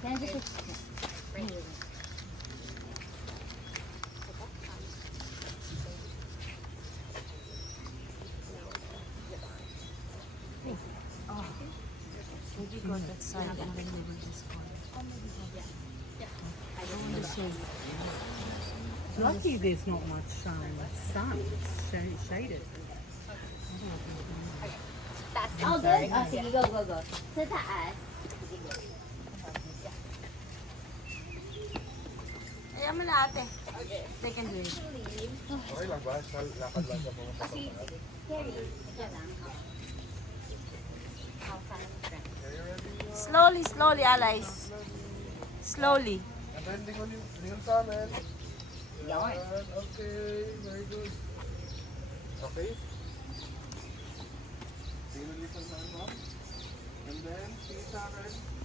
Can I just Maybe go that side and then we will just go. I don't want to shade. Lucky there's not much sun. It's shaded. Oh, good? Oh, sige, go, go, go. Sa taas. Sige, go. Ayan mo na ate. They can do it. Okay lang ba? Lakad lang sa mga Sige, sige. Carry. Ito lang. Oh, Slowly, slowly, allies. Slowly. And then lingon sa amin. Yawn. Okay, very good. Okay. Tingnan ulit sa amin, ma'am. And then, tingin sa akin.